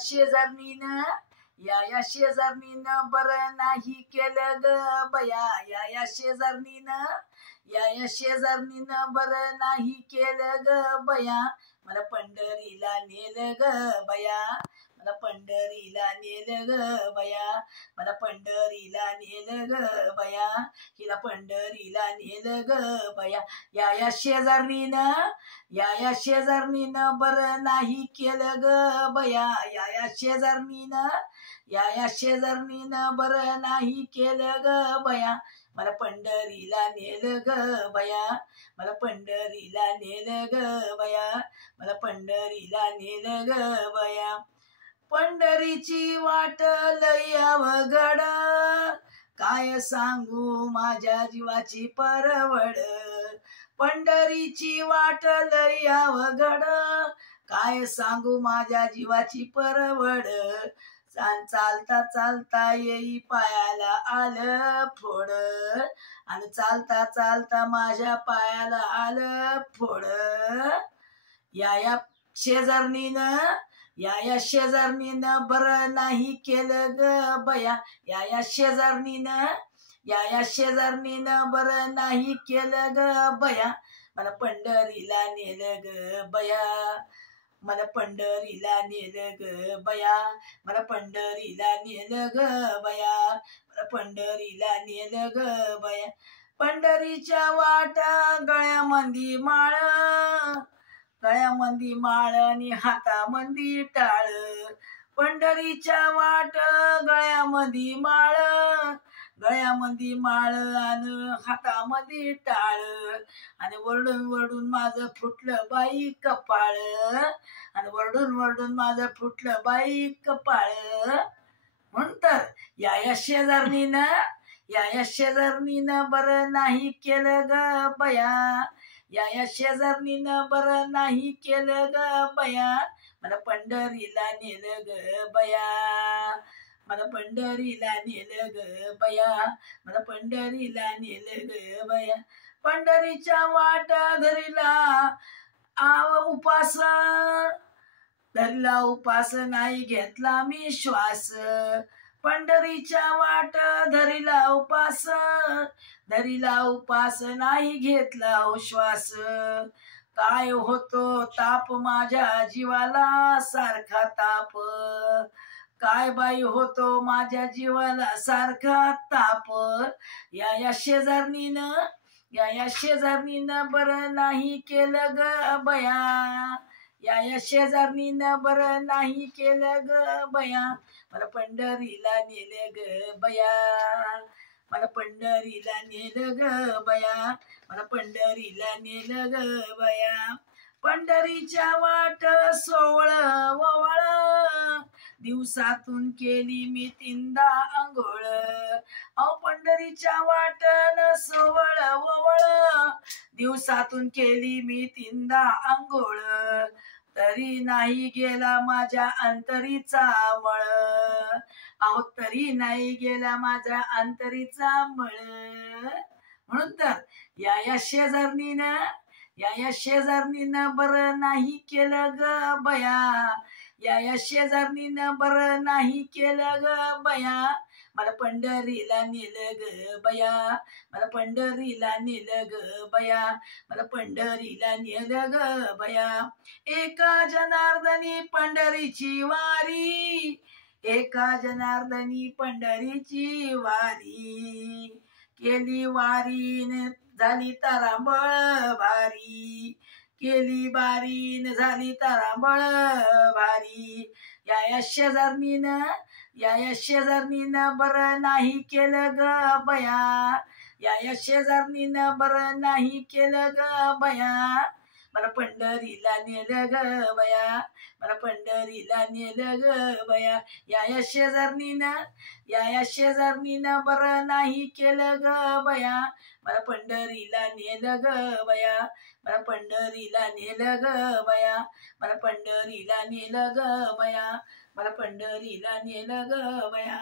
शेजारणीनं या शेजारणीनं बरं नाही केलं ग बया. या शेजारणीनं बरं नाही केलं ग बया. मला पंढरीला नेलं ग बया. मला पंढरीला नेलं ग बया. मला पंढरीला नेलं ग बया. हिला पंढरीला नेलं ग बया. या शेजारणीनं बरं नाही केलं ग बया. या शेजारणीनं बरं नाही केलं ग बया. मला पंढरीला नेलं ग बया. मला पंढरीला नेलं ग बया. मला पंढरीला नेलं ग बया. पंढरीची वाट लय अवघड, काय सांगू माझ्या जीवाची परवड. पंढरीची वाट लय अवघड, काय सांगू माझ्या जीवाची परवड. चालता चालता येई पायाला आलं फोड, आणि चालता चालता माझ्या पायाला आलं फोड. या शेजारणीनं बरं नाही केलं ग बया. या शेजारणीनं बरं नाही केलं ग बया. मला पंढरीला नेलं ग बया. मला पंढरीला नेलं ग बया. मला पंढरीला नेलं ग बया. मला पंढरीला नेलं ग बया. पंढरीच्या वाटा गळ्यामंदी माळ आणि हातामंदी टाळ. पंढरीच्या वाट गळ्यामंदी माळ आणि हातामध्ये टाळ. आणि वरडून माझं फुटलं बाई कपाळ. आणि वरडून माझं फुटलं बाई कपाळ. म्हणून तर या शेजारणीनं बरं नाही केलं ग बया. या शेजारणीनं बरं नाही केलं ग बया. मला पंढरीला नेलं ग बया. मला पंढरीला नेलं ग बया. मला पंढरीला नेलं ग बया. पंढरीच्या वाट धरीला उपास नाही घेतला मी श्वास. पंढरीच्या वाट धरीला उपास नाही घेतला श्वास. काय होतो ताप माझ्या जीवाला सारखा ताप. काय बाई होतो माझ्या जीवाला सारखा ताप. या शेजारणीनं बरं नाही केलं ग बया. या शेजारणीनं बरं नाही केलं ग बया. मला पंढरीला नेलं ग बया. मला पंढरीला नेलं ग बया. मला पंढरीला नेलं ग बया. पंढरीच्या वाट सोवळ ओवळ, दिवसातून केली मी 3दा अंघोळ. पंढरीच्या वाटन सोवळ ओवळ, दिवसातून केली मी 3दा अंघोळ. तरी नाही गेला माझ्या अंतरीचा मळ. तरी नाही गेला माझ्या अंतरीचा मळ. म्हणून तर या शेजारणीनं बरं नाही केलं ग बया. या शेजारणीनं बरं नाही केलं ग बया. मला पंढरीला नेलं ग बया. मला पंढरीला नेलं ग बया. मला पंढरीला नेलं ग बया. एका जनार्दनी पंढरीची वारी. एका जनार्दनी पंढरीची वारी. केली वारीन झाली तारांबळ भारी. केली बारीन झाली तारांबळ भारी. या शेजारणीनं बरं नाही केलं ग बया. या शेजारणीनं बरं नाही केलं ग बया. मला पंढरीला नेलं ग बया. मला पंढरीला नेलं ग बया. या शेजारणीनं बरं नाही केलं ग बया. मला पंढरीला नेलं ग बया. मला पंढरीला नेलं ग बया. मला पंढरीला नेलं ग बया. मला पंढरीला नेलं ग बया.